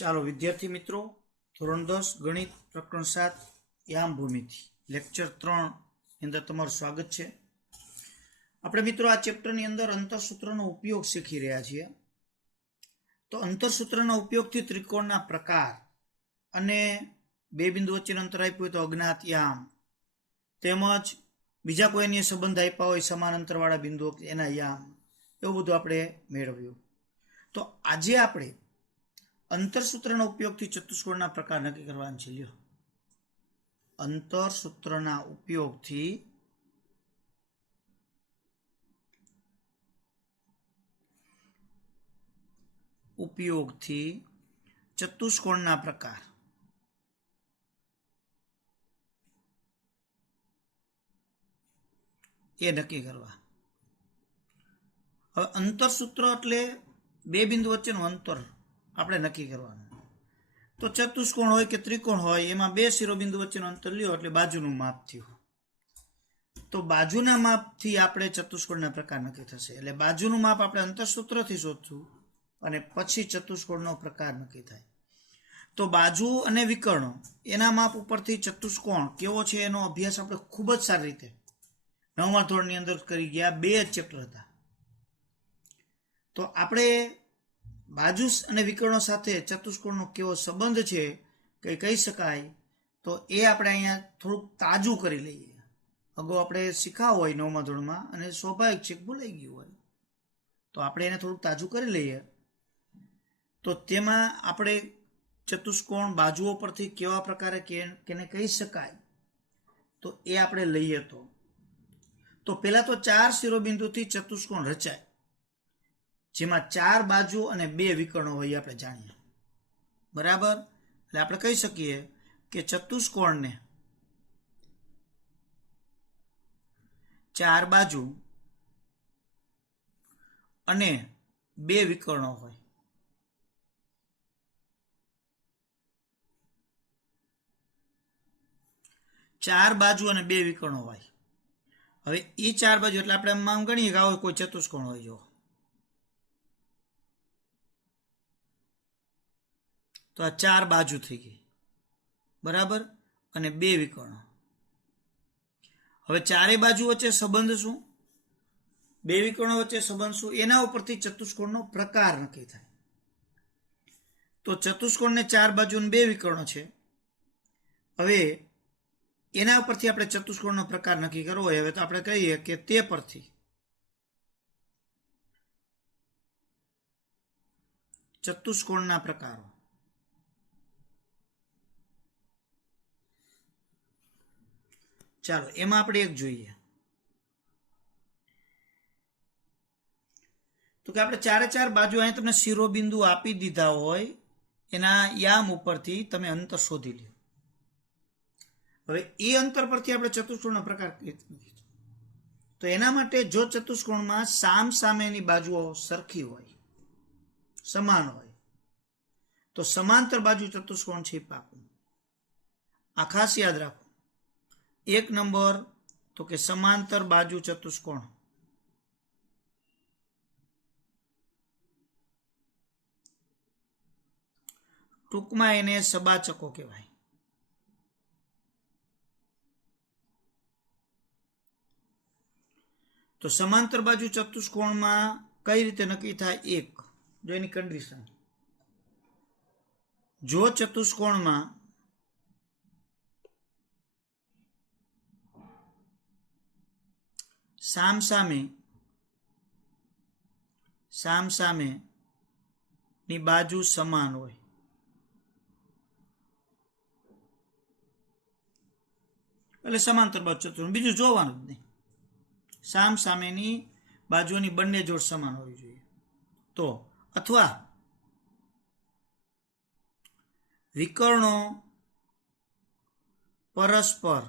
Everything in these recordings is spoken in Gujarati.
ચાલો વિદ્યાર્થી મિત્રો, ધોરણ 10 ગણિત પ્રકરણ 7 યામ ભૂમિતિ લેક્ચર 3 ની અંદર તમારું સ્વાગત છે. આપણે મિત્રો આ ચેપ્ટરની અંદર અંતરસૂત્રનો ઉપયોગ શીખી રહ્યા છીએ. તો અંતરસૂત્રના ઉપયોગથી ત્રિકોણના પ્રકાર અને બે બિંદુ વચ્ચેનું અંતર આપ્યું હોય તો અજ્ઞાત યામ, તેમજ બીજા કોઈની સંબંધ આપ્યા હોય સમાન અંતરવાળા બિંદુઓ એના યામ, એવું બધું આપણે મેળવ્યું. તો આજે આપણે અંતરસૂત્રના ઉપયોગથી ચતુષ્કોણના પ્રકાર નક્કી કરવાના છે. લ્યો, અંતરસૂત્રના ઉપયોગથી ચતુષ્કોણના પ્રકાર એ નક્કી કરવા. હવે અંતરસૂત્ર એટલે બે બિંદુ વચ્ચેનું અંતર આપણે નક્કી કરવાનું. તો ચતુષ્કોણ હોય કે ત્રિકોણ હોય એમાં બે શિરોબિંદુ વચ્ચેનું અંતર લ્યો એટલે બાજુનું માપ થયું. તો બાજુના માપથી આપણે ચતુષ્કોણના પ્રકાર નક્કી થશે. એટલે બાજુનું માપ આપણે અંતરસૂત્રથી શોધશું અને પછી ચતુષ્કોણનો પ્રકાર નક્કી થાય. તો બાજુ અને વિકર્ણો એના માપ ઉપરથી ચતુષ્કોણ કેવો છે એનો અભ્યાસ આપણે ખૂબ જ સારી રીતે 9મા ધોરણની અંદર કરી ગયા. 2 જ ચેપ્ટર હતા. તો આપણે બાજુ અને વિકર્ણો સાથે ચતુષ્કોણનો કેવો સંબંધ છે કે કહી શકાય, તો એ આપણે અહીંયા થોડુંક તાજું કરી લઈએ. અગાઉ આપણે શીખાવ હોય 9મા ધોરણમાં અને સ્વાભાવિક છે ભૂલાઈ ગયું હોય, તો આપણે એને થોડુંક તાજું કરી લઈએ. તો તેમાં આપણે ચતુષ્કોણ બાજુઓ પરથી કેવા પ્રકારે કેને કહી શકાય તો એ આપણે લઈએ. તો પહેલા તો 4 શિરોબિંદુથી ચતુષ્કોણ રચાય, જેમાં 4 બાજુ અને 2 વિકર્ણો હોય આપણે જાણીએ. બરાબર? એટલે આપણે કહી શકીએ કે ચતુષ્કોણને 4 બાજુ અને 2 વિકર્ણો હોય. ચાર બાજુ અને 2 વિકર્ણો હોય. હવે એ 4 બાજુ એટલે આપણે આમ ગણીએ કે આવો કોઈ ચતુષ્કોણ હોય. જો તો આ 4 બાજુ થઈ ગઈ, બરાબર, અને 2 વિકર્ણો. હવે ચારે બાજુ વચ્ચે સંબંધ શું, 2 વિકર્ણો વચ્ચે સંબંધ શું, એના ઉપરથી ચતુષ્કોણનો પ્રકાર નક્કી થાય. તો ચતુષ્કોણને 4 બાજુ અને 2 વિકર્ણો છે. હવે એના ઉપરથી આપણે ચતુષ્કોણનો પ્રકાર નક્કી કરવો હોય. હવે તો આપણે કહીએ કે તે પરથી ચતુષ્કોણના પ્રકારો. ચાલો એમાં આપણે એક જોઈએ. તો કે આપણે 4 બાજુ અહીં તમને શિરોબિંદુ આપી દીધા હોય, એના યામ ઉપરથી તમે અંતર શોધી લો. હવે એ અંતર પરથી આપણે ચતુષ્કોણનો પ્રકાર તો એના માટે જો ચતુષ્કોણમાં સામ સામેની બાજુઓ સરખી હોય, સમાન હોય, તો સમાંતર બાજુ ચતુષ્કોણ છે પાકું. આ ખાસ યાદ રાખો. 1 નંબર તો કે સમાંતર બાજુ ચતુષ્કોણ. ટૂંકમાં એને સબાચકો કહેવાય. તો સમાંતર બાજુ ચતુષ્કોણમાં કઈ રીતે નક્કી થાય? 1, જો એની કન્ડિશન, જો ચતુષ્કોણમાં સામસામે ની બાજુ સમાન હોય, એટલે સમાંતર બાજુ ચતુષ્કોણ, બીજું જોવાનું જ નહીં. સામસામેની બાજુની બંને જોડ સમાન હોવી જોઈએ. તો અથવા વિકર્ણો પરસ્પર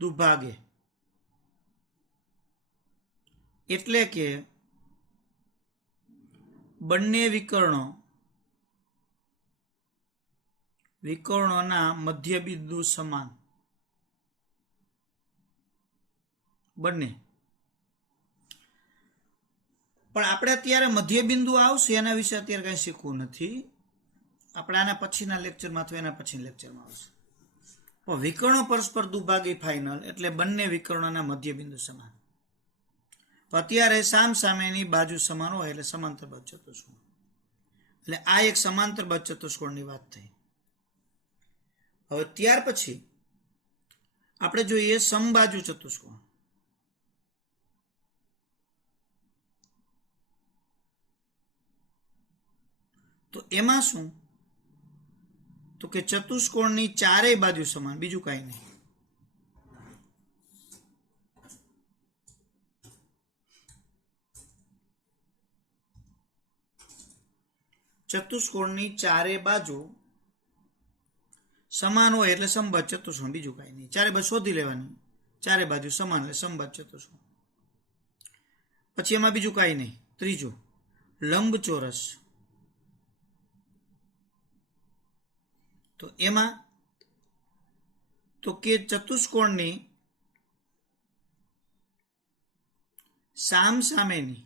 દુભાગે, એટલે કે બંને વિકર્ણોના મધ્યબિંદુ સમાન, બંને. પણ આપણે અત્યારે મધ્ય બિંદુ આવશે એના વિશે અત્યારે કંઈ શીખવું નથી. આપણે આના પછીના લેક્ચરમાં અથવા એના પછીના લેક્ચરમાં આવશે. પણ વિકર્ણો પરસ્પર દુભાગી ફાઇનલ એટલે બંને વિકર્ણોના મધ્ય બિંદુ સમાન. તો અત્યારે સામ સામેની બાજુ સમાન હોય એટલે સમાંતર બાજુ ચતુષ્કોણ. એટલે આ એક સમાંતર બાજુ ચતુષ્કોણની વાત થઈ. હવે ત્યાર પછી આપણે જોઈએ સમબાજુ ચતુષ્કોણ. તો એમાં શું? તો કે ચતુષ્કોણની ચારેય બાજુ સમાન, બીજું કાંઈ નહીં. ચતુષ્કોણની ચારે બાજુ સમાન હોય એટલે સમબાજુ ચતુષ્કોણ, બીજું કાંઈ નહીં. ચારે બાજુ શોધી લેવાની, ચારે બાજુ સમાન એટલે સમબાજુ ચતુષ્કોણ. પછી એમાં બીજું કાંઈ નહીં. ત્રીજું લંબચોરસ. તો એમાં તો કે ચતુષ્કોણની સામ સામેની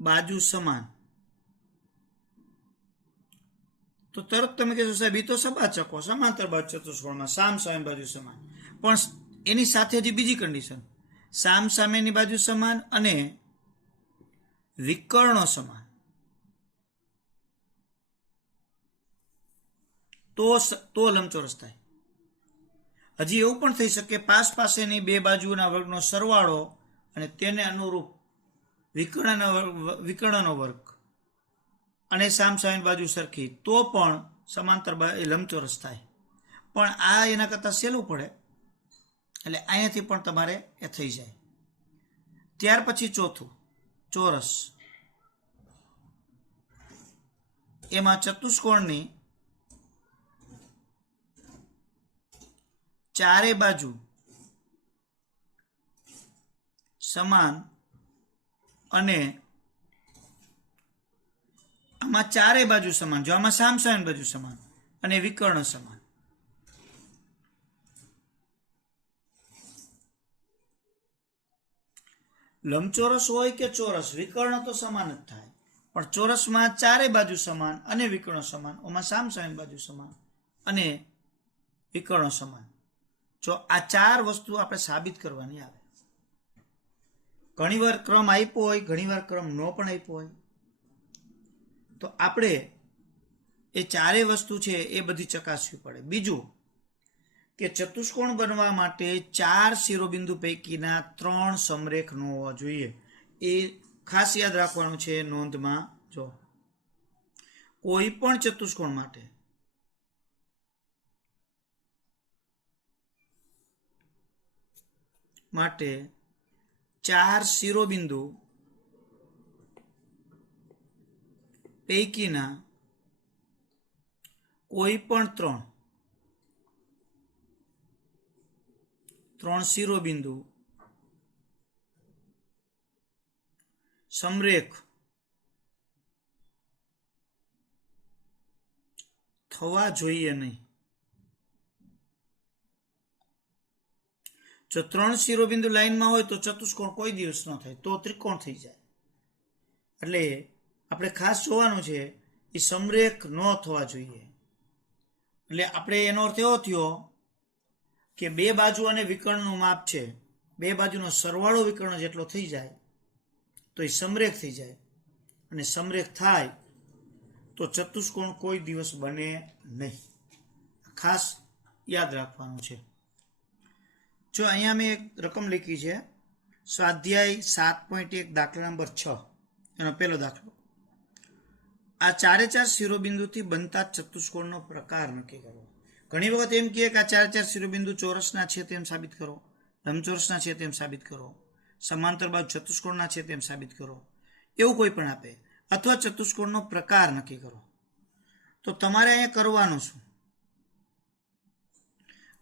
બાજુ સમાન. તો તરત તમે કહેશો સાહેબ એ તો સબાચકો સમાંતર બાજુ ચતુષ્કોણમાં સામ સામે બાજુ સમાન. પણ એની સાથે જ બીજી કન્ડિશન, સામ સામેની બાજુ સમાન અને વિકર્ણો સમાન. તો લંબચોરસ થાય. હજી એવું પણ થઈ શકે પાસેની બે બાજુના વર્ગનો સરવાળો અને તેને અનુરૂપ વિકર્ણનો વર્ગ અને સામસામેની બાજુ સરખી, તો પણ સમાંતર લંબચોરસ થાય. પણ આ એના કરતાં સહેલું પડે એટલે અહીંયાથી પણ તમારે એ થઈ જાય. ત્યાર પછી ચોથું ચોરસ. એમાં ચતુષ્કોણની ચારે બાજુ સમાન અને આમાં ચારે બાજુ સમાન, જો આમાં સામસામેની બાજુ સમાન અને વિકર્ણ સમાન. લંબચોરસ હોય કે ચોરસ, વિકર્ણ તો સમાન જ થાય. પણ ચોરસમાં ચારે બાજુ સમાન અને વિકર્ણ સમાન, ઓમાં સામસામેની બાજુ સમાન અને વિકર્ણ સમાન. જો આ ચાર વસ્તુ આપણે સાબિત કરવાની આવે. ઘણીવાર ક્રમ આપ્યો હોય, ઘણીવાર ક્રમ ન પણ આપ્યો હોય. તો આપણે એ ચારે વસ્તુ છે એ બધી ચકાસવી પડે. બીજું કે ચતુષ્કોણ બનવા માટે 4 શિરોબિંદુ પૈકીના 3 સમરેખ ન હોવા જોઈએ. એ ખાસ યાદ રાખવાનું છે. નોંધમાં જો કોઈ પણ ચતુષ્કોણ માટે માટે 4 શિરોબિંદુ પૈકીના કોઈ પણ 3 શિરોબિંદુ સમરેખ થવા જોઈએ નહીં. જો 3 શિરોબિંદુ લાઈનમાં હોય તો ચતુષ્કોણ કોઈ દિવસ ન થાય, તો ત્રિકોણ થઈ જાય. એટલે આપણે ખાસ જોવાનું છે એ સમરેખ ન થવા જોઈએ. એટલે આપણે એનો અર્થ એવો થયો કે બે બાજુ અને વિકર્ણનું માપ છે, બે બાજુનો સરવાળો વિકર્ણ જેટલો થઈ જાય તો એ સમરેખ થઈ જાય. અને સમરેખ થાય તો ચતુષ્કોણ કોઈ દિવસ બને નહીં. ખાસ યાદ રાખવાનું છે. જો અહીંયા મેં એક રકમ લખી છે, સ્વાધ્યાય 7.1 દાખલા નંબર 6, એનો પહેલો દાખલો. આ ચારે ચાર શિરોબિંદુથી બનતા ચતુષ્કોણનો પ્રકાર નક્કી કરો. ઘણી વખત એમ કહે કે આ ચારે ચાર શિરોબિંદુ ચોરસના છે તેમ સાબિત કરો, લંબચોરસના છે તેમ સાબિત કરો, સમાંતર બાજુ ચતુષ્કોણના છે તેમ સાબિત કરો, એવું કોઈ પણ આપે. અથવા ચતુષ્કોણનો પ્રકાર નક્કી કરો. તો તમારે અહીંયા કરવાનું શું?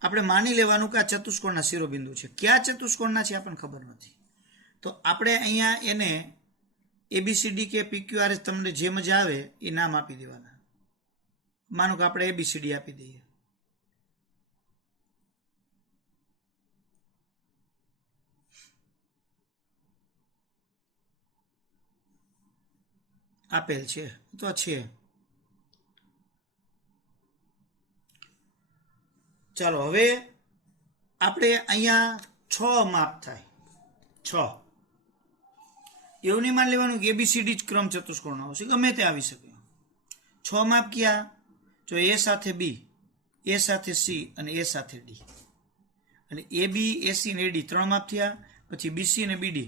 આપણે માની લેવાનું કે આ ચતુષ્કોણના શિરોબિંદુ છે. કયા ચતુષ્કોણના છે આપણને ખબર નથી. તો આપણે અહીંયા એને ABCD કે PQRS તમને જે મજા આવે એ નામ આપી દેવાના. માનો કે આપણે ABCD આપી દઈએ. આપેલ છે તો છે. ચાલો હવે આપણે અહીંયા 6 માપ થાય 6. એવું નહીં માની લેવાનું કે ABCD જ ક્રમ ચતુષ્કોણ આવશે, ગમે તે આવી શકે. 6 માપ ક્યાં? જો A સાથે B, A સાથે C અને A સાથે D. અને AB, AC ને AD 3 માપ થયા. પછી BC અને BD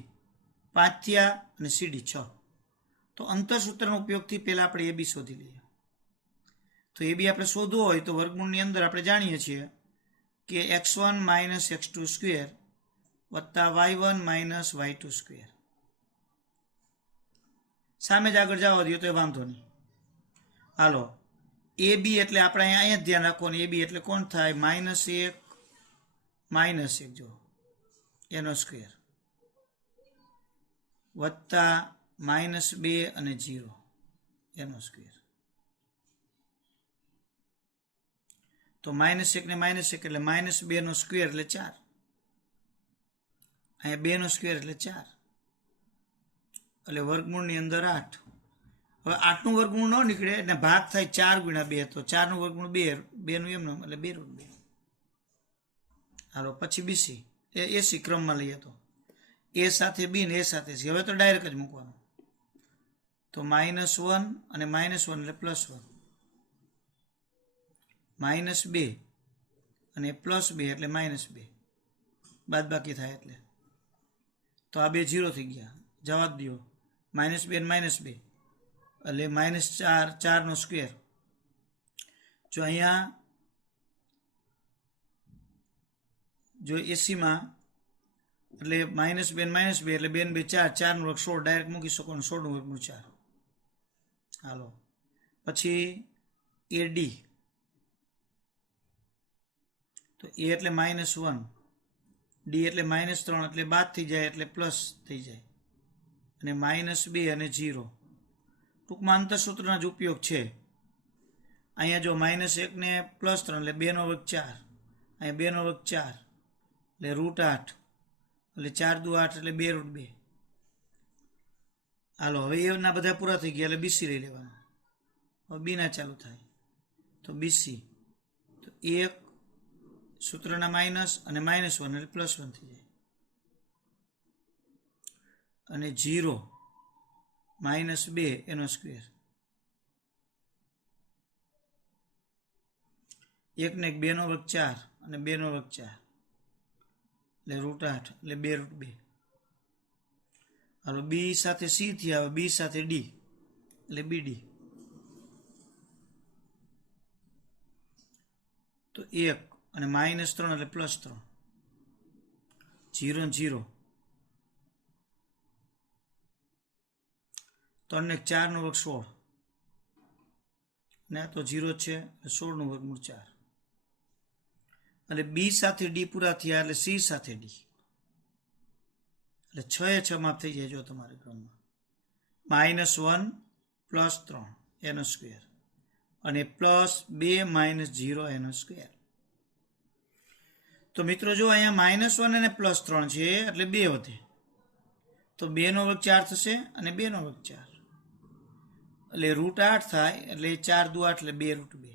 5 થયા અને CD 6. તો અંતરસૂત્રનો ઉપયોગથી પહેલા આપણે AB શોધી લઈએ. તો AB આપણે શોધવો હોય તો વર્ગમૂળની અંદર આપણે જાણીએ છીએ કે x1 - x2 સ્ક્વેર વત્તા y1 - y2 સ્ક્વેર. સામે જ આગળ જવા દો તો એ વાંધો નહીં. હાલો, AB એટલે આપણે અહીંયા ધ્યાન રાખવાનું. AB એટલે કોણ થાય? -1 જો એનો સ્ક્વેર વત્તા -2 અને 0 એનો સ્ક્વેર. તો -1 ને -1 એટલે -2 નો સ્ક્વેર એટલે 4. અહીંયા 2 નો સ્ક્વેર એટલે 4 એટલે વર્ગમૂળની અંદર 8. હવે 8 નું વર્ગમૂળ ન નીકળે એટલે ભાગ થાય 4 ગુણ્યા 2. તો 4 નું વર્ગમૂળ 2, 2 નું એમનું એટલે 2√2. હાલો, પછી BC એ AC ક્રમમાં લઈએ તો A સાથે B ને A સાથે C. હવે તો ડાયરેક્ટ જ મૂકવાનું. તો -1 અને -1 એટલે +1, -2 અને +2 એટલે -2, બાદ બાકી થાય એટલે. તો આ બે 0 થઈ ગયા, જવાબ દો. -2 અને -2 એટલે -4 નો સ્ક્વેર. જો અહીંયા જો એસીમાં એટલે -2 અને -2 એટલે 2 ને 2 4, 4 નું વર્ગ 16 ડાયરેક્ટ મૂકી શકો. 16 નું વર્ગમૂળ 4. હાલો, પછી AD તો A એટલે -1, D એટલે -3 એટલે બાદ થઈ જાય એટલે પ્લસ થઈ જાય, અને -2 અને 0 ટૂંકમાં અંતરસૂત્રના જ ઉપયોગ છે. અહીંયા જો -1 ને +3 એટલે 2 નો વર્ગ 4, અહીંયા 2 નો વર્ગ 4 એટલે √8 એટલે 4 દુ 8 એટલે 2√2. હાલો, હવે એના બધા પૂરા થઈ ગયા એટલે BC લઈ લેવાના. હવે B ના ચાલુ થાય તો BC તો 1 સૂત્રના માઇનસ અને -1 એટલે +1 થઈ જાય, અને 0 -2 એનો સ્ક્વેર. 1 ને 2 નો વર્ગ 4 અને 2 નો વર્ગ 4 એટલે √8 એટલે 2√2. હાલો, B સાથે C થયા. હવે B સાથે D એટલે BD. તો 1 અને -3 એટલે +3, 0 0 3 ને 4 નો વર્ગ 16 ને આ તો 0 છે એટલે 16 નું વર્ગમૂળ 4. એટલે B સાથે D પૂરા થયા એટલે C સાથે D એટલે 6 એ 6 માપ થઈ જાય. જો તમારે ક્રમમાં -1 +3 એનો સ્ક્વેર અને +2 - 0 એનો સ્ક્વેર. તો મિત્રો જો અહીંયા -1 અને +3 છે એટલે 2 વધે, તો 2 નો વર્ગ 4 થશે અને 2 નો વર્ગ 4 એટલે √8 થાય એટલે 4 દુ 8 એટલે 2√2.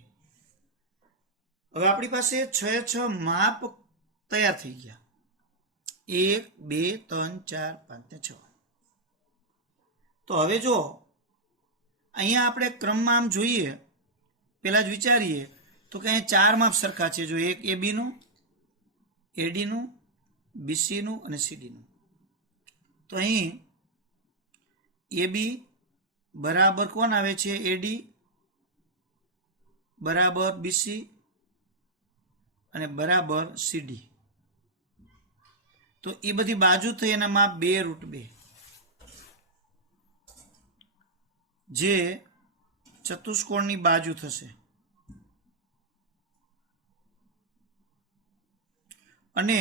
હવે આપણી પાસે 6 એ 6 માપ તૈયાર થઈ ગયા. 1 2 3 4 5 ને 6. તો હવે જો અહીંયા આપણે ક્રમમાં આમ જોઈએ, પેલા જ વિચારીએ તો કે અહીંયા 4 માપ સરખા છે. જો એક AB નું, AD નું, BC નું અને CD નું. તો અહીં AB બરાબર કોણ આવે છે? AD બરાબર BC અને બરાબર CD. તો એ બધી બાજુ થઈ એના માપ 2√2, જે ચતુષ્કોણની બાજુ થશે. અને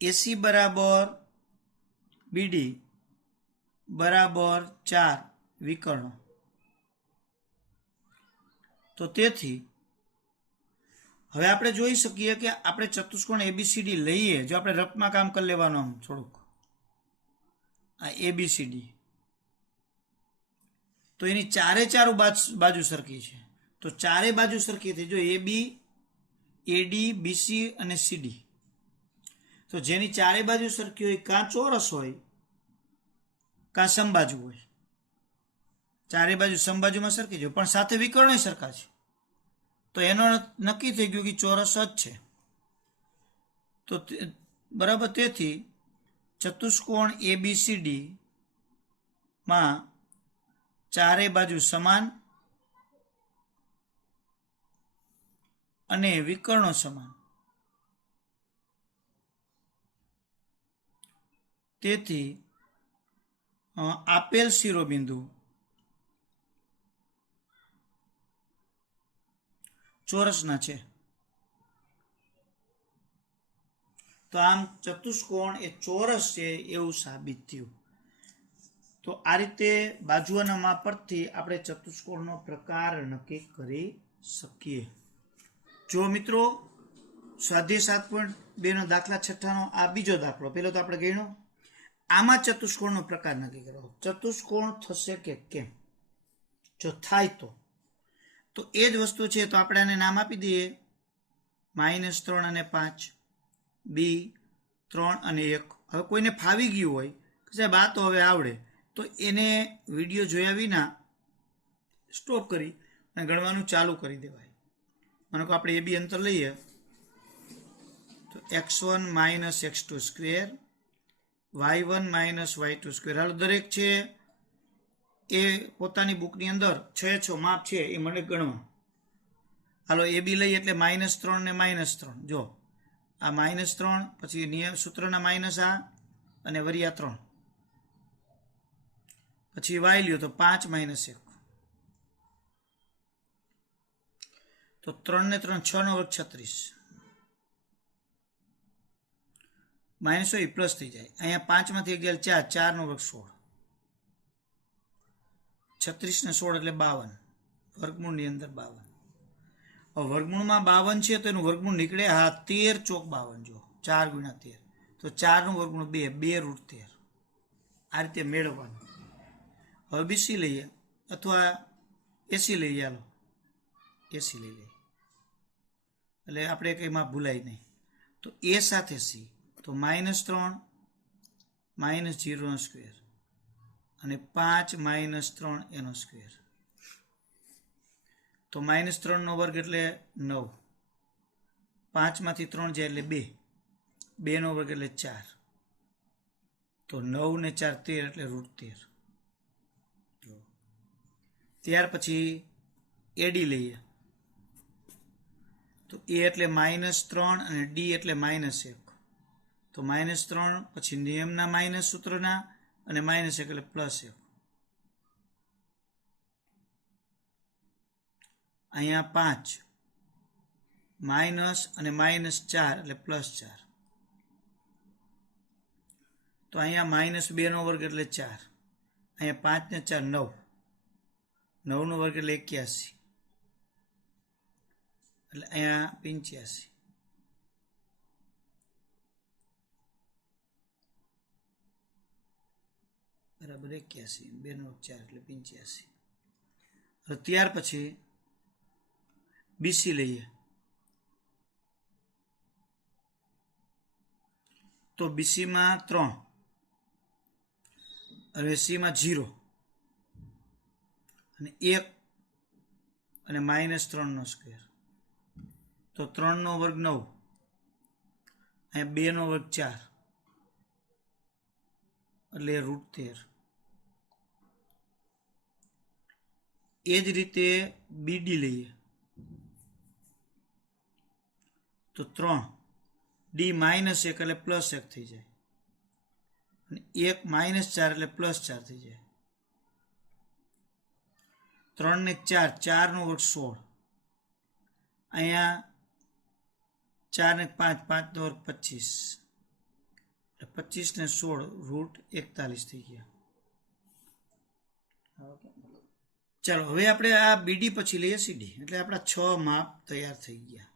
AC બરાબર BD બરાબર 4 વિકર્ણો. તો તેથી હવે આપણે જોઈ શકીએ કે આપણે ચતુષ્કોણ ABCD લઈએ. જો આપણે રફમાં કામ કરી લેવાનું આમ થોડુંક, આ ABCD તો એની ચારે ચાર બાજુ સરખી છે, તો ચારે બાજુ સરખી થઈ. જો AB, AD, BC અને CD, તો જેની ચારે બાજુ સરખી હોય કાં ચોરસ હોય કાં સમબાજુ હોય. ચારે બાજુ સમબાજુમાં સરખી છે, પણ સાથે વિકર્ણ સરખા છે, તો એનો નક્કી થઈ ગયું કે ચોરસ જ છે. તો બરાબર, તેથી ચતુષ્કોણ ABCD માં ચારે બાજુ સમાન અને વિકર્ણો સમાન, તેથી આપેલ શિરોબિંદુ ચોરસના છે. તો આમ ચતુષ્કોણ એ ચોરસ છે એવું સાબિત થયું. તો આ રીતે બાજુઓના માપ પરથી આપણે ચતુષ્કોણનો પ્રકાર નક્કી કરી શકીએ. જો મિત્રો, સ્વાધ્યાય 7.2 નો દાખલા 6નો આ બીજો દાખલો, પેલો તો આપણે ગણ્યો. આમાં ચતુષ્કોણનો પ્રકાર નક્કી કરો. ચતુષ્કોણ થશે કે કેમ? જો થાય તો એ જ વસ્તુ છે, તો આપણે આને નામ આપી દઈએ -3 અને 5, B 3 અને 1. હવે કોઈને ફાવી ગયું હોય કે સાહેબ આ તો હવે આવડે, તો એને વિડીયો જોયા વિના સ્ટોપ કરી અને ગણવાનું ચાલુ કરી દેવાય. માનો કે આપણે AB અંતર લઈએ તો x1 - x2 square, y1 - y2 square. હાલો, દરેક છે એ પોતાની બુકની અંદર 6 માપ છે એ મને ગણવા. હાલો, AB લઈએ એટલે -3 ને -3. જો આ -3, પછી નિયમ સૂત્રના માઇનસ આ અને વરિયા 3, પછી y લ્યો તો 5 - 1, તો 3 ને 3 6 નો વર્ગ 36, માઇનસ હોય પ્લસ થઈ જાય. અહીંયા 5 માંથી 1 જાય 4, 4 નો વર્ગ 16, 36 ને 16 એટલે 52, વર્ગમૂળની અંદર 52. વર્ગમૂળમાં 52 છે તો એનું વર્ગમૂળ નીકળે. હા, 13 ચોક 52. જો 4 × 13, તો 4 નું વર્ગમૂળ 2, 2√13. આ રીતે મેળવવાનું. હવે BC લઈએ અથવા AC લઈએ. હાલો, AC લઈ લઈએ એટલે આપણે કંઈમાં ભૂલાય નહીં. તો A સાથે C, તો -3 -0 સ્ક્વેર અને 5 - 3 એનો સ્ક્વેર. તો -3 નો વર્ગ એટલે 9, 5 માંથી 3 જાય એટલે 2, 2 નો વર્ગ એટલે 4, તો 9 ને 4 13 એટલે √13. ત્યાર પછી AD લઈએ, તો A એટલે -3 અને D એટલે -1, તો -3 પછી નિયમના માઇનસ સૂત્રના અને -1 એટલે +1. અહીંયા 5 માઇનસ અને -4 એટલે +4, તો અહીંયા -2 નો વર્ગ એટલે 4, અહીંયા 5 ને 4 9, 9 નો વર્ગ એટલે 81, એટલે અહીંયા 85. બરાબર, 81, 2 નો 4 એટલે 85. ત્યાર પછી BC લઈએ, તો BC માં 3 અને C માં 0 અને 1 અને -3 નો સ્ક્વેર, તો 3 નો વર્ગ 9, અહીંયા 2 નો વર્ગ 4 એટલે √13. એ જ રીતે BD લઈએ, તો 3 D -1 એટલે +1 થઈ જાય અને 1 -4 એટલે +4 થઈ જાય. 3 ને 4, 4 નો વર્ગ 16, અહીંયા 4 ને 5, 5 નો વર્ગ 25, 25 ને 16 √41 થઈ ગયા. ચાલો, હવે આપણે આ BD પછી લઈએ CD, એટલે આપણા 6 માપ તૈયાર થઈ ગયા.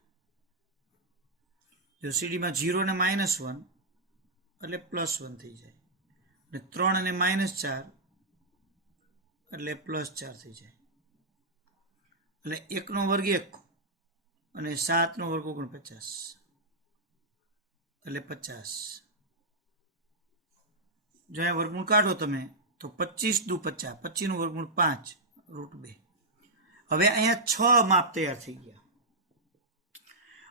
જો CD માં 0 ને -1 એટલે +1 થઈ જાય, અને 3 અને -4 એટલે +4 થઈ જાય, એટલે 1 નો વર્ગ 1 અને 7 નો વર્ગ 49 એટલે 50. જો અહીંયા વર્ગમૂળ કાઢો તમે તો 25 દુ 50, 25 નું વર્ગમૂળ 5 √2. હવે અહીંયા 6 માપ તૈયાર થઈ ગયા.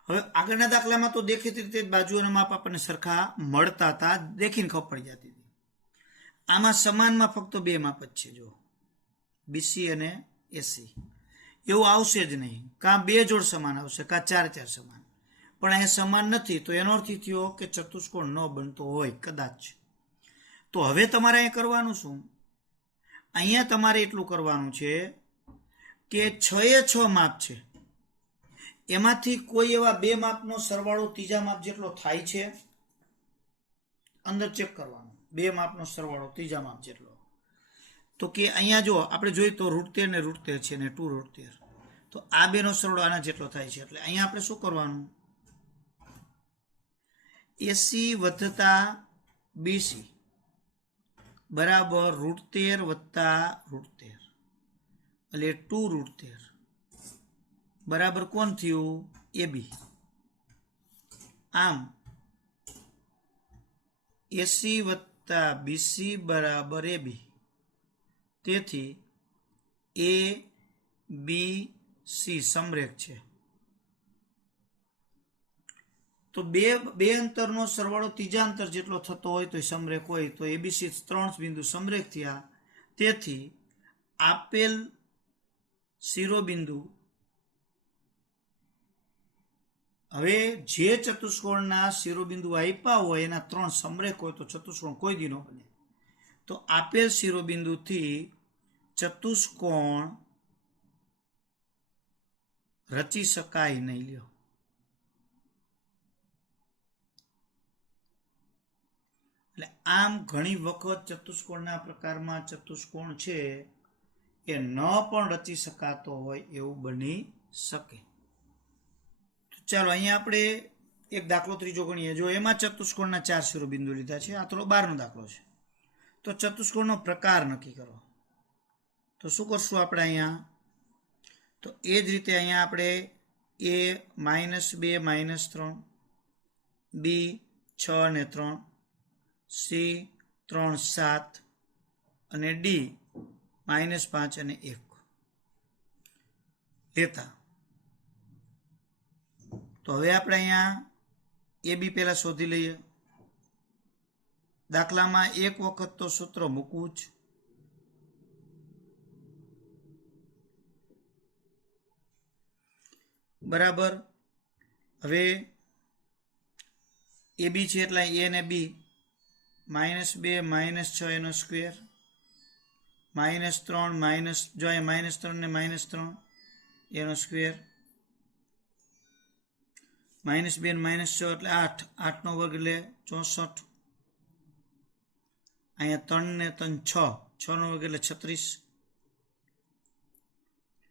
હવે આગળના દાખલામાં તો દેખીતી રીતે બાજુઓના માપ આપણને સરખા મળતા હતા, દેખીને ખબર પડી જતી હતી. આમાં સમાનમાં ફક્ત 2 માપ જ છે. જો બીસી અને એસી એવું આવશે જ નહીં, કાં 2 જોડ સમાન આવશે કાં 4 સમાન, પણ અહીંયા સમાન નથી. તો એનો અર્થ થયો કે ચતુષ્કોણ ન બનતો હોય કદાચ. તો હવે તમારે અહીંયા કરવાનું શું? અહીંયા તમારે એટલું કરવાનું છે કે 6 માપ છે, એમાંથી કોઈ એવા 2 માપનો સરવાળો ત્રીજા માપ જેટલો થાય છે, અંદર ચેક કરવાનું. 2 માપનો સરવાળો ત્રીજા માપ જેટલો. તો કે અહીંયા જો આપણે જોઈએ તો √13 ને √13 છે ને 2√13, તો આ 2 નો સરવાળો આના જેટલો થાય છે. એટલે અહીંયા આપણે શું કરવાનું? એસી વત્તા બીસી બરાબર √13 વત્તા √13 એટલે 2√13 બરાબર કોણ થયું? AB. આમ એસી વત્તા બીસી બરાબર AB. તેથી એ બી સી સમરેખ છે. તો બે અંતરનો સરવાળો ત્રીજા અંતર જેટલો થતો હોય તો સમરેખ હોય, તો એબીસી 3 બિંદુ સમરેખ થયા. તેથી આપેલ શિરોબિંદુ, હવે જે ચતુષ્કોણના શિરોબિંદુ આપ્યા હોય એના 3 સમરેખ હોય તો ચતુષ્કોણ કોઈ દી ન બને. તો આપેલ શિરોબિંદુથી ચતુષ્કોણ રચી શકાય નહીં. લ્યો, એટલે આમ ઘણી વખત ચતુષ્કોણના પ્રકારમાં ચતુષ્કોણ છે એ ન પણ રચી શકાતો હોય એવું બની શકે. ચાલો અહીંયા આપણે એક દાખલો ત્રીજો ગણીએ. જો એમાં ચતુષ્કોણના 4 શિરોબિંદુ લીધા છે. આ થોડો 12નો દાખલો છે. તો ચતુષ્કોણનો પ્રકાર નક્કી કરો. તો શું કરશું આપણે અહીંયા? તો એ જ રીતે અહીંયા આપણે A -2 -3, B 6 અને 3, C 3 7 અને D -5 અને 1 લેતા. તો હવે આપણે અહીંયા AB પહેલા શોધી લઈએ. દાખલામાં એક વખત તો સૂત્ર મૂકવું જ. બરાબર. હવે AB છે એટલે A અને B -2 -6 એનો સ્ક્વેર -3 જો -3 ને -3 એનો સ્ક્વેર -2 ને -6 એટલે 8, 8 નો વર્ગ એટલે 64. અહીંયા 3 ને 3 6, 6 નો વર્ગ એટલે 36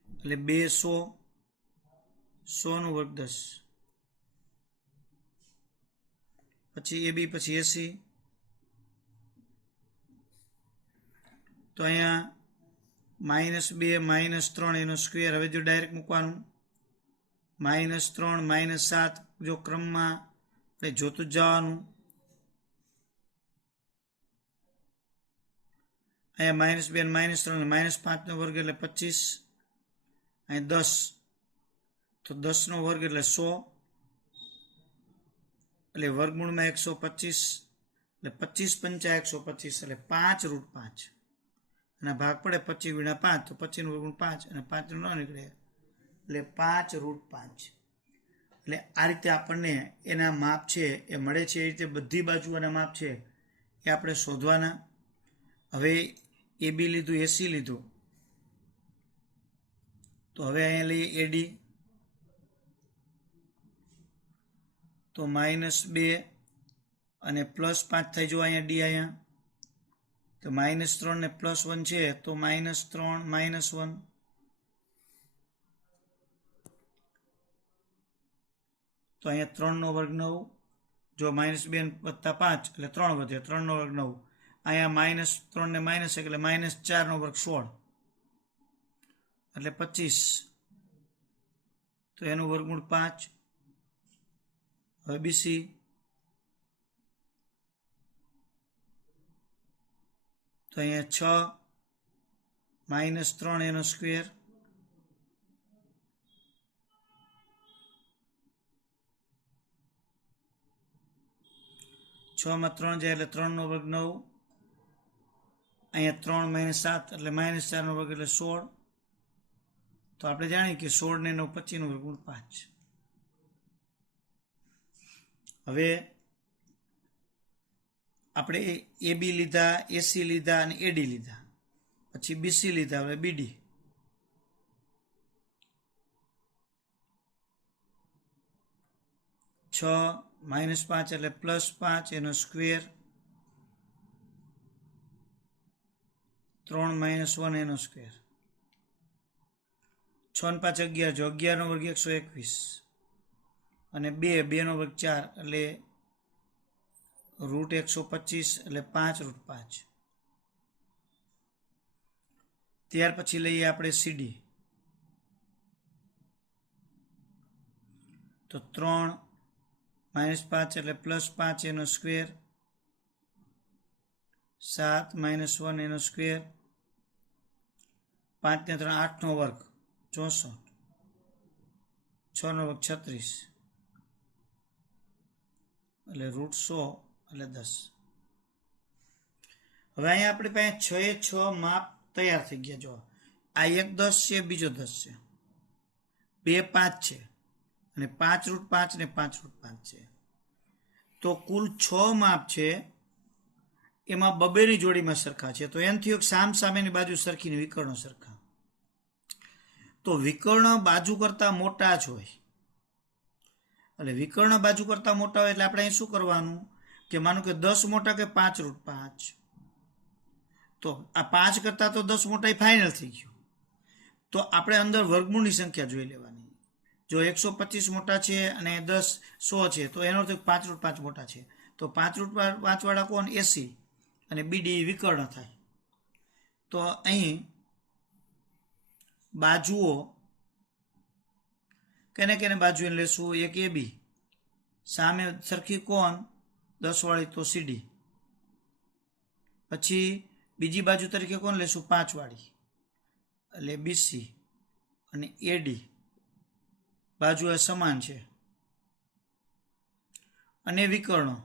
એટલે 200, 100 નો વર્ગ 10. પછી AB પછી 80. તો અહીંયા -2 -3 એનો સ્ક્વેર. હવે જો ડાયરેક્ટ મૂકવાનું -3 -7 જો ક્રમમાં આપણે જોતું જ જવાનું. અહીંયા -2 -3 -5 નો વર્ગ એટલે 25. અહીં 10 તો 10 નો વર્ગ એટલે 100 એટલે વર્ગમૂળમાં 125 એટલે 25 × 5 125 એટલે 5√5 અને ભાગ પડે 25 × 5 તો 25 નું વર્ગમૂળ 5 અને 5 નું ન નીકળે એટલે 5√5. એટલે આ રીતે આપણને એના માપ છે એ મળે છે. એ રીતે બધી બાજુઓના માપ છે એ આપણે શોધવાના. હવે AB લીધું, AC લીધું, તો હવે અહીંયા લઈએ AD. તો -2 અને +5 થાય. જો અહીંયા D અહીંયા તો -3 ને +1 છે તો -3 -1. તો અહીંયા 3 નો વર્ગ 9. જો -2 + 5 એટલે 3 વધે, 3 નો વર્ગ 9. અહીંયા -3 ને -1 એટલે -4 નો વર્ગ 16 એટલે 25, તો એનું વર્ગમૂળ 5. હવે બીસી તો અહીંયા 6 - 3 એનો સ્ક્વેર, છ માં 3 જાય એટલે 3 નો વર્ગ 9, અહીંયા 3 - 7 એટલે -4 નો વર્ગ એટલે 16. તો આપણે જાણીએ કે 16 ને 9 25 નો વર્ગમૂળ 5. હવે આપણે AB લીધા, AC લીધા અને AD લીધા, પછી BC લીધા, હવે BD. છ -5 એટલે +5 એનો સ્ક્વેર, 3 - 1 એનો સ્ક્વેર, 6 ને 5 11, જો 11 નો વર્ગ 121 અને 2 નો વર્ગ 4 એટલે √125 એટલે 5√5. ત્યાર પછી લઈએ આપણે CD, તો 3 -5 એટલે +5 એનો સ્ક્વેર, 7 - 1 એનો સ્ક્વેર, 5 ને 3 8 નો વર્ગ 64, 6 નો વર્ગ 36 એટલે √100 એટલે 10. હવે અહીંયા આપણી પાસે 6 માપ તૈયાર થઈ ગયા. જો આ એક 10 છે, બીજો 10 છે, બે 5 છે અને 5√5 ને 5√5 છે. તો કુલ 6 માપ છે, એમાં બબેની જોડીમાં સરખા છે. તો એનાથી એક સામેની બાજુ સરખી ને વિકર્ણ સરખા. તો વિકર્ણ બાજુ કરતા મોટા જ હોય, એટલે વિકર્ણ બાજુ કરતા મોટા હોય એટલે આપણે અહીં શું કરવાનું કે માનો કે 10 મોટા કે 5√5, તો આ 5 કરતા તો 10 મોટા ફાઇનલ થઈ ગયું. તો આપણે અંદર વર્ગમૂળની સંખ્યા જોઈ લેવાની. જો 125 મોટા છે અને 10 100 છે, તો એનો અર્થ 5√5 મોટા છે. તો 5√5 વાળા કોણ? AC અને BD વિકર્ણ થાય. તો અહીં બાજુઓ કેને બાજુ લેશું? એક AB, સામે સરખી કોણ 10 વાળી તો CD, પછી બીજી બાજુ તરીકે કોણ લેશું? 5 વાળી એટલે BC અને AD બાજુ સમાન છે. અને વિકર્ણો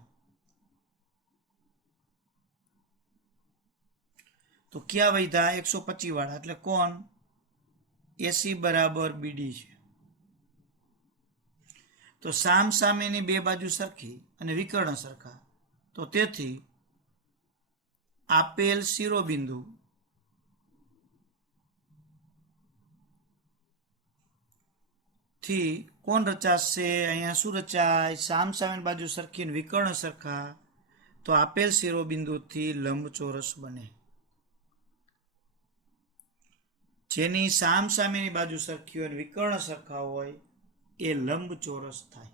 તો ક્યાં વધ્યા? 125 વાળા એટલે કોણ? AC બરાબર BD છે. તો સામેની બે બાજુ સરખી અને વિકર્ણ સરખા. તો તેથી આપેલ શિરોબિંદુ થી કોણ રચાશે? અહીંયા શું રચાય? સામેની બાજુ સરખી વિકર્ણ સરખા. તો આપેલ શિરોબિંદુથી લંબચોરસ બને. જેની સામેની બાજુ સરખી હોય વિકર્ણ સરખા હોય એ લંબચોરસ થાય.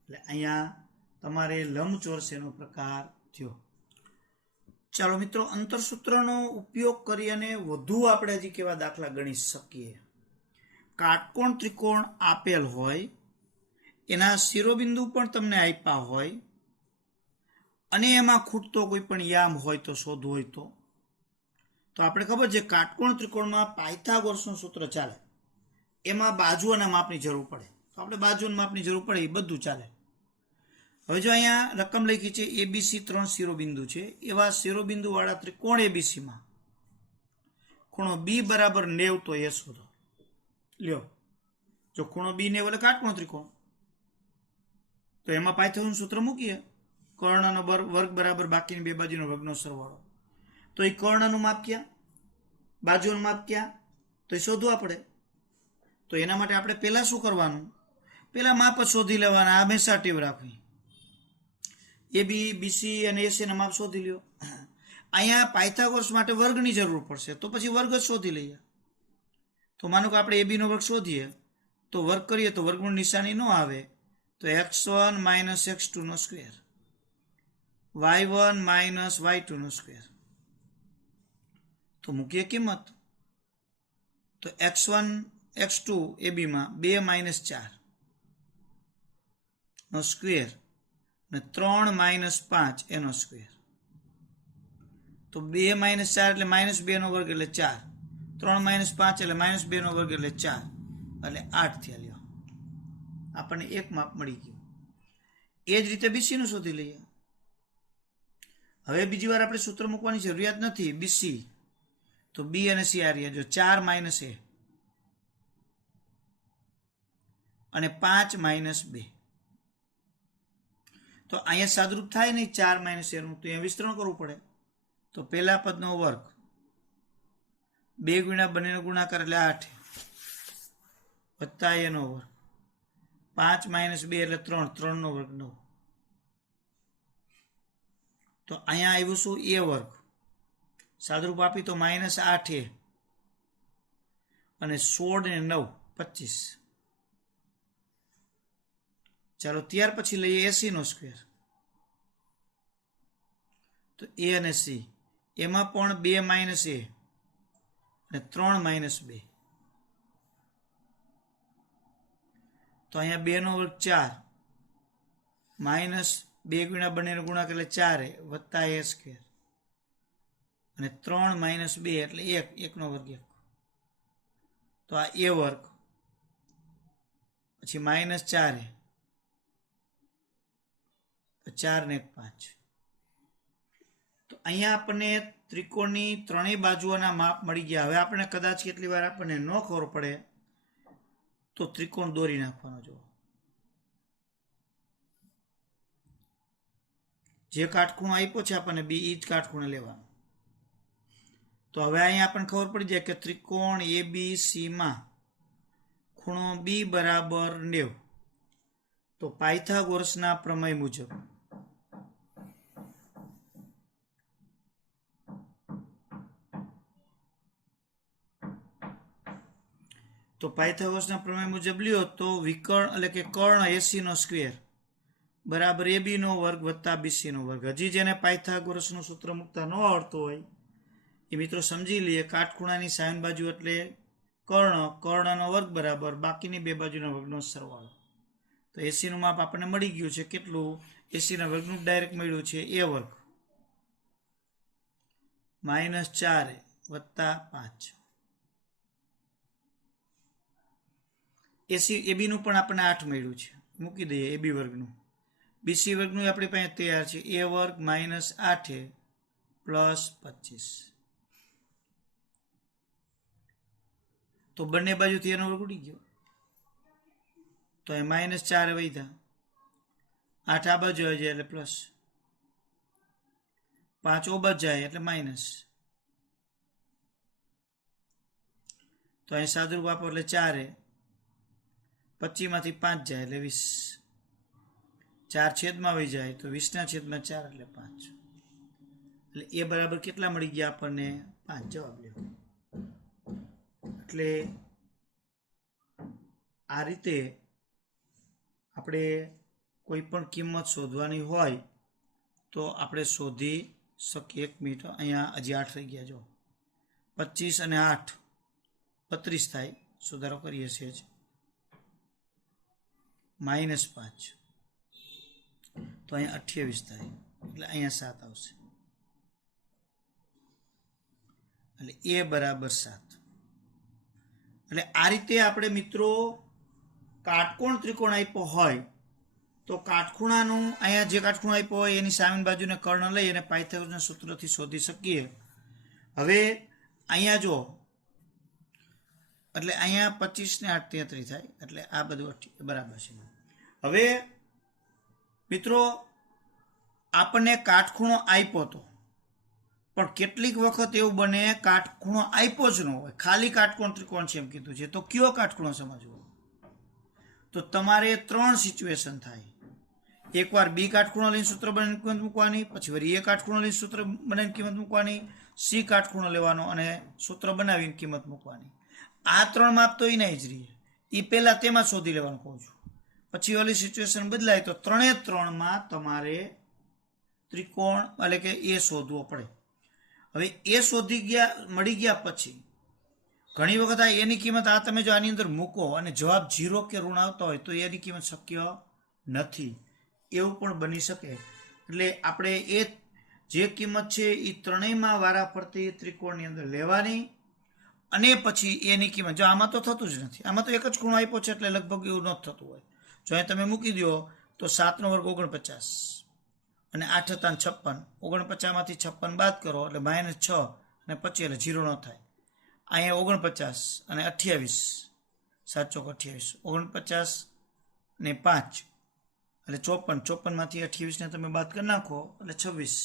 એટલે અહીંયા તમારે લંબચોરસ એનો પ્રકાર થયો. ચાલો મિત્રો, અંતરસૂત્રનો ઉપયોગ કરી અને વધુ આપણે હજી કેવા દાખલા ગણી શકીએ. કાટકોણ ત્રિકોણ આપેલ હોય, એના શિરોબિંદુ પણ તમને આપ્યા હોય અને એમાં ખૂટતો કોઈ પણ યામ હોય તો શોધવું હોય તો આપણે ખબર છે કાટકોણ ત્રિકોણમાં પાયથાગોરસનું સૂત્ર ચાલે. એમાં બાજુઓના માપની જરૂર પડે, તો આપણે બાજુના માપની જરૂર પડે એ બધું ચાલે. હવે જો અહીંયા રકમ લખી છે ABC 3 શિરોબિંદુ છે, એવા શિરોબિંદુ વાળા ત્રિકોણ ABCમાં ખૂણો B બરાબર 90 તો એ શોધો. લ્યો, જો ખૂણો B 90 એટલે કાટકોણ ત્રિકોણ, તો એમાં પાયથાગોરસનું સૂત્ર મૂકીએ, કર્ણનો વર્ગ બરાબર બાકીની બે બાજુનો વર્ગનો સરવાળો. તો એ કર્ણનું માપ ક્યાં? બાજુનું માપ ક્યાં? તો એ શોધવા પડે. તો એના માટે આપણે પહેલા શું કરવાનું? પહેલા માપ જ શોધી લેવાના, હંમેશા ટેવ રાખવી. AB, BC અને AC ના માપ શોધી લ્યો. અહીંયા પાયથાગોરસ માટે વર્ગની જરૂર પડશે, તો પછી વર્ગ જ શોધી લઈએ. તો માનો કે આપણે AB નો વર્ગ શોધીએ, તો વર્ગ કરીએ તો વર્ગમૂળ નિશાની ન આવે, તો x1 - x2 નો સ્ક્વેર, y1 - y2 નો સ્ક્વેર. તો મૂકીએ કિંમત, તો તો x1 x2 એ બીમાં 2 - 4 નો સ્ક્વેર અને 3 - 5 એનો સ્ક્વેર. તો 2 - 4 એટલે -2 નો વર્ગ એટલે 4. 3 - 5 એટલે -2 નો વર્ગ એટલે 4 એટલે 8 થયા. લ્યો આપણને એક માપ મળી ગયું. એ જ રીતે બીસી નું શોધી લઈએ. હવે બીજી વાર આપણે સૂત્ર મૂકવાની જરૂરિયાત નથી. બીસી તો બી અને સી આ રહ્યા. જો 4 - a અને 5 - 2. તો અહીંયા સાદરૂપ થાય નહીં 4 - a નું, તો અહીંયા વિસ્તરણ કરવું પડે. તો પહેલા પદનો વર્ગ 2 ગુણ્યા બંનેનો ગુણાકાર એટલે 8 વત્તા એનો વર્ગ 5 - 2 એટલે 3, 3 નો વર્ગ 9. તો અહીંયા આવ્યું શું? એ વર્ગ. સાદરૂપ આપી તો -8a અને 16 ને 9 25. ચાલો ત્યાર પછી લઈએ એસી નો સ્ક્વેર. તો એ અને સી એમાં પણ 2 - a અને 3 - 2. તો અહીંયા 2 નો વર્ગ 4 -2 ગુણ્યા બંનેનો ગુણાકાર એટલે 4 વત્તા a સ્ક્વેર અને 3 - 2 એટલે 1, 1 નો વર્ગ 1. તો આ એ વર્ગ પછી -4 4 ને 5. તો અહીંયા આપણને ત્રિકોણની ત્રણેય બાજુઓના માપ મળી ગયા. હવે આપણે કદાચ કેટલી વાર આપણને ન ખબર પડે તો ત્રિકોણ દોરી નાખવાનો. જો જે કાટખૂણો આપ્યો છે આપણને બી, એ જ કાટખૂણે લેવાનો. તો હવે અહીંયા આપણને ખબર પડી જાય કે ત્રિકોણ ABC માં ખૂણો બી બરાબર 90. તો પાયથાગોરસના પ્રમેય મુજબ લ્યો તો વિકર્ણ એટલે કે કર્ણ AC નો સ્ક્વેર બરાબર AB નો વર્ગ વત્તા BC નો વર્ગ. હજી જેને પાયથાગોરસનું સૂત્ર મૂકતા ન આવડતું હોય એ મિત્રો સમજી લઈએ. કાટખૂણાની સાઈન બાજુ એટલે કર્ણનો વર્ગ બરાબર બાકીની બે બાજુના વર્ગનો સરવાળો. તો એસી નું માપ આપણને મળી ગયું છે. કેટલું? એસી ના વર્ગનું ડાયરેક્ટ મળ્યું છે એ વર્ગ -4 વત્તા 5. એસી એબી નું પણ આપણને 8 મળ્યું છે. મૂકી દઈએ એબી વર્ગનું. બીસી વર્ગનું આપણી પાસે તૈયાર છે. એ વર્ગ -8 પ્લસ 25. તો બંને બાજુથી એનો વર્ગ ઉડી ગયો. તો એ -4 વધ્યા, 8 આ બાજુ આવી જાય એટલે પ્લસ, 5 ઓ બાજુ જાય એટલે માઇનસ. તો અહીં સાદુરૂપ આપો એટલે 4, 25 માંથી 5 જાય એટલે 20, 4 છેદમાં આવી જાય તો 20/4 એટલે 5. એટલે એ બરાબર કેટલા મળી ગયા આપણને? 5. જવાબ લ્યો. એટલે આ રીતે આપણે કોઈ પણ કિંમત શોધવાની હોય તો આપણે શોધી શકીએ. 1 મિનિટ, અહીંયા હજી 8 રહી ગયા. જો 25 અને 8 32 થાય. સુધારો કરીએ છીએ જ. -5 તો અહીંયા 28 થાય એટલે અહીંયા 7 આવશે. એટલે એ બરાબર 7. એટલે આ રીતે આપણે મિત્રો કાટકોણ ત્રિકોણ આપ્યો હોય તો કાટખૂણાનું અહીંયા જે કાટખૂણો આપ્યો હોય એની સામેની બાજુને કર્ણ લઈ અને પાયથાગોરસના સૂત્રથી શોધી શકીએ. હવે અહીંયા જો એટલે અહીંયા 25 ને 8 33 થાય એટલે આ બધું બરાબર છે. હવે મિત્રો આપણને કાટખૂણો આપ્યો હતો પણ કેટલીક વખત એવું બને કાટખૂણો આપ્યો જ ન હોય, ખાલી કાટકોણ ત્રિકોણ છે એમ કીધું છે. તો કયો કાટખૂણો સમજવો? તો તમારે 3 સિચ્યુએશન થાય. એકવાર બી કાટખૂણો લઈને સૂત્ર બનાવીને કિંમત મૂકવાની, પછી વળી એ કાટખૂણો લઈને સૂત્ર બનાવીને કિંમત મૂકવાની, સી કાટખૂણો લેવાનો અને સૂત્ર બનાવીને કિંમત મૂકવાની. આ 3 માપ તો એના જ રહીએ. એ પહેલાં તેમાં શોધી લેવાનું કહું છું. પછી ઓલી સિચ્યુએશન બદલાય તો 3માં તમારે ત્રિકોણ એટલે કે એ શોધવો પડે. હવે એ મળી ગયા ઘણી વખત આ એની કિંમત આ તમે જો આની અંદર મૂકો અને જવાબ 0 કે ઋણ આવતા હોય તો એની કિંમત શક્ય નથી, એવું પણ બની શકે. એટલે આપણે એ જે કિંમત છે એ ત્રણેયમાં વારાફરતી ત્રિકોણની અંદર લેવાની અને પછી એની કિંમત, જો આમાં તો થતું જ નથી, આમાં તો એક જ ખૂણો આપ્યો છે એટલે લગભગ એવું ન થતું હોય. જો અહીં તમે મૂકી દો તો 7 નો વર્ગ 49 અને 8 હતા 56, 49માંથી 56 બાદ કરો એટલે -6 અને 25 એટલે 0 ન થાય. અહીંયા 49 અને 28, 7 ચોક 28, 49 ને 5 એટલે 54, 54માંથી 28 ને તમે બાદ કરી નાખો એટલે 26,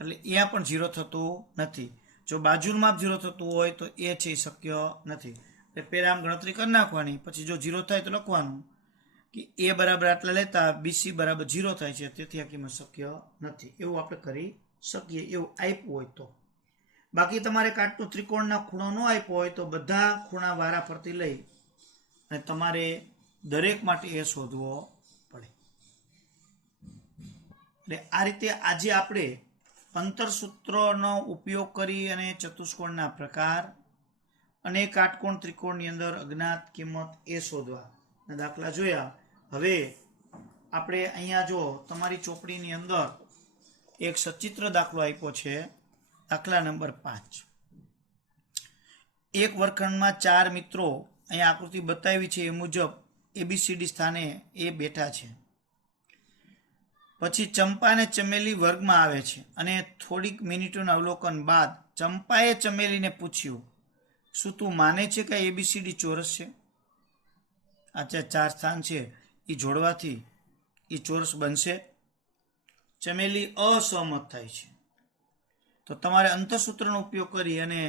એટલે અહીંયા પણ 0 થતું નથી. જો બાજુનું માપ 0 થતું હોય તો એ છે શક્ય નથી. એટલે પહેલાં આમ ગણતરી કરી નાખવાની, પછી જો 0 થાય તો લખવાનું કે એ બરાબર આટલા લેતા બીસી બરાબર 0 થાય છે, તેથી આ કિંમત શક્ય નથી. એવું આપણે કરી શકીએ, એવું આપ્યું હોય તો. બાકી તમારે કાટનું ત્રિકોણના ખૂણો ન આપ્યો હોય તો બધા ખૂણા વારાફરતી લઈ અને તમારે દરેક માટે એ શોધવો પડે. એટલે આ રીતે આજે આપણે અંતરસૂત્રનો ઉપયોગ કરી અને ચતુષ્કોણના પ્રકાર અને કાટકોણ ત્રિકોણની અંદર અજ્ઞાત કિંમત એ શોધવાના દાખલા જોયા. હવે આપણે અહીંયા જો તમારી ચોપડીની અંદર એક સચિત્ર દાખલો આપ્યો છે, દાખલા નંબર 5. એક વર્ગખંડમાં 4 મિત્રો, અહીંયા આકૃતિ બતાવી છે એ મુજબ ABCD સ્થાને એ બેઠા છે. પછી ચંપા અને ચમેલી વર્ગમાં આવે છે અને થોડીક મિનિટોનું અવલોકન બાદ ચંપાએ ચમેલીને પૂછ્યું, શું તું માને છે કે ABCD ચોરસ છે? આ 4 સ્થાન છે એ જોડવાથી એ ચોરસ બનશે? ચમેલી અસહમત થાય છે. તો તમારે અંતરસૂત્રનો ઉપયોગ કરી અને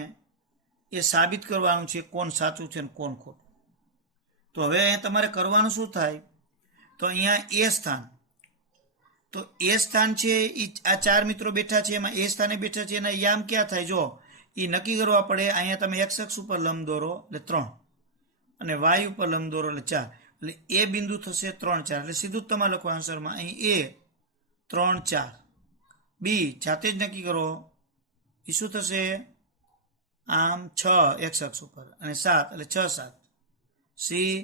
એ સાબિત કરવાનું છે કોણ સાચું છે અને કોણ ખોટું. તો હવે અહીંયા તમારે કરવાનું શું થાય, તો અહીંયા એ સ્થાન, તો એ સ્થાન છે એ આ 4 મિત્રો બેઠા છે એમાં એ સ્થાને બેઠા છે, એના યામ ક્યાં થાય જો એ નક્કી કરવા પડે. અહીંયા તમે x અક્ષ ઉપર લંબ દોરો એટલે 3 અને y ઉપર લંબ દોરો એટલે 4, એટલે એ બિંદુ થશે 3, 4, એટલે સીધું જ તમારે લખો આન્સરમાં અહીં a 3, 4. બી જાતે જ નક્કી કરો એ શું થશે, આમ 6 x અક્ષ ઉપર અને 7 એટલે 6, 7. સી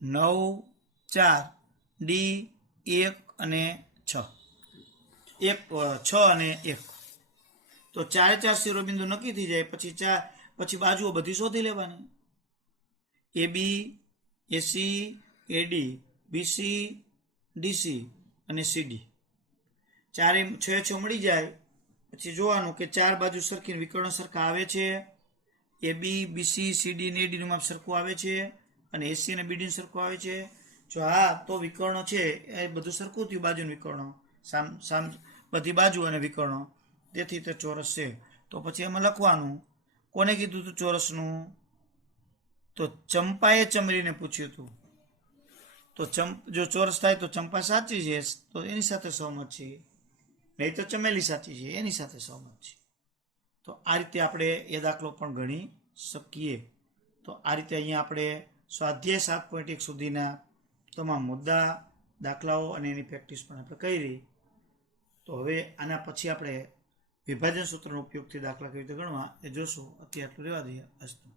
9, 4. ડી 1 અને 6, 6 અને 1. તો 4 શિરોબિંદુ નક્કી થઈ જાય. પછી બાજુઓ બધી શોધી લેવાની, AB, AC, AD, BC, DC અને CD. 4 6 મળી જાય. પછી જોવાનું કે 4 બાજુ સરખી વિકર્ણ સરખા આવે છે, AB, BC, CD અને AD નું માપ સરખું આવે છે અને AC અને BD નું સરખું આવે છે. જો હા તો વિકર્ણો છે એ બધું સરખું થયું, બાજુનું વિકર્ણો બધી બાજુ અને વિકર્ણો, તેથી તે ચોરસ છે. તો પછી એમાં લખવાનું કોને કીધું હતું ચોરસનું, તો ચંપાએ ચમરીને પૂછ્યું હતું. તો જો ચોરસ થાય તો ચંપા સાચી છે તો એની સાથે સહમત છે, નહીં તો ચમેલી સાચી છે એની સાથે સહમત છે. તો આ રીતે આપણે એ દાખલો પણ ગણી શકીએ. તો આ રીતે અહીંયા આપણે સ્વાધ્યાય 7.1 સુધીના તમામ મુદ્દા, દાખલાઓ અને એની પ્રેક્ટિસ પણ આપણે કરી. તો હવે આના પછી આપણે વિભાજન સૂત્રનો ઉપયોગથી દાખલા કેવી રીતે ગણવા એ જોશું. અત્યારે આટલું રહેવા દઈએ. અસ્તુ.